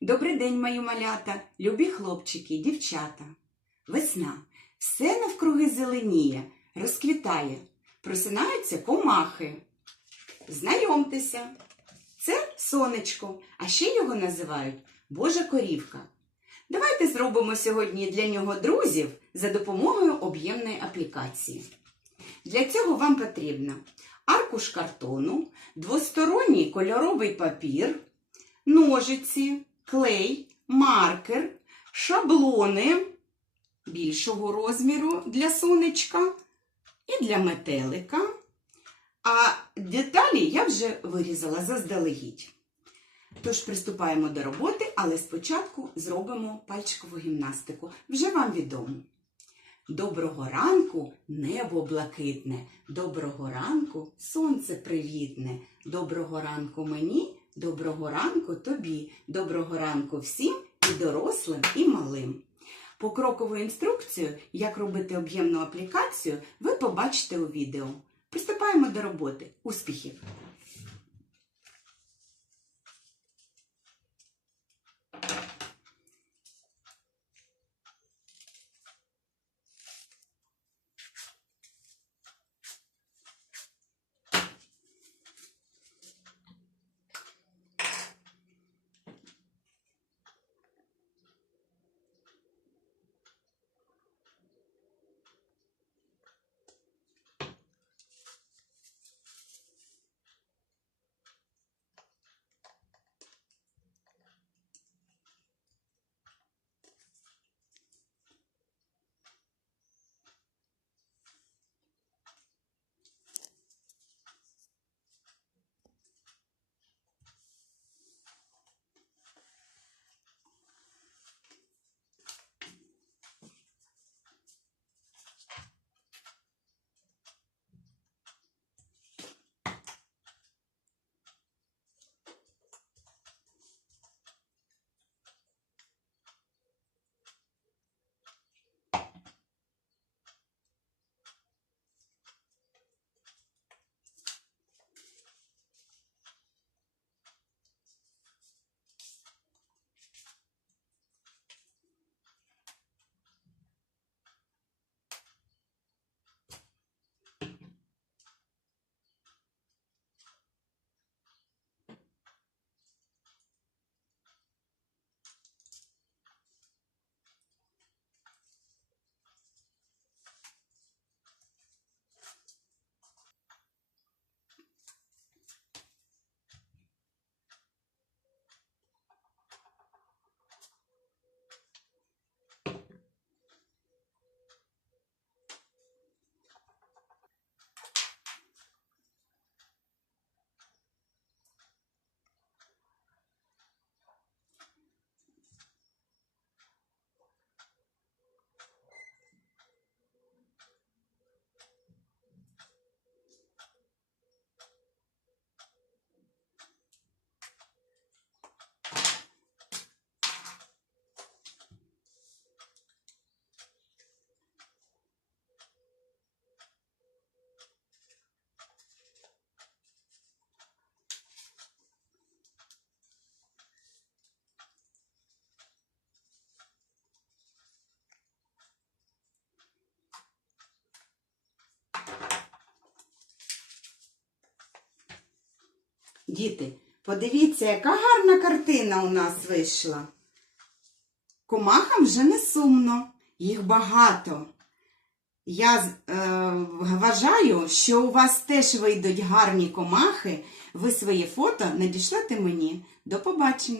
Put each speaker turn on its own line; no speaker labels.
Добрий день, мої малята, любі хлопчики дівчата. Весна. Все навкруги зеленіє, розквітає, просинаються комахи. Знайомтеся, це сонечко, а ще його називають Божа корівка. Давайте зробимо сьогодні для нього друзів за допомогою об'ємної аплікації. Для цього вам потрібно аркуш картону, двосторонній кольоровий папір, ножиці, клей, маркер, шаблони більшого розміру для сонечка і для метелика. А деталі я вже вирізала заздалегідь. Тож приступаємо до роботи, але спочатку зробимо пальчикову гімнастику. Вже вам відомо. Доброго ранку небо блакитне, доброго ранку сонце привітне, доброго ранку мені, доброго ранку тобі, доброго ранку всім і дорослим, і малим. Покрокову інструкцію, як робити об'ємну аплікацію, ви побачите у відео. Приступаємо до роботи. Успіхів! Діти, подивіться, яка гарна картина у нас вийшла. Комахам вже не сумно, їх багато. Я е, вважаю, що у вас теж вийдуть гарні комахи. Ви своє фото надішлете мені. До побачення!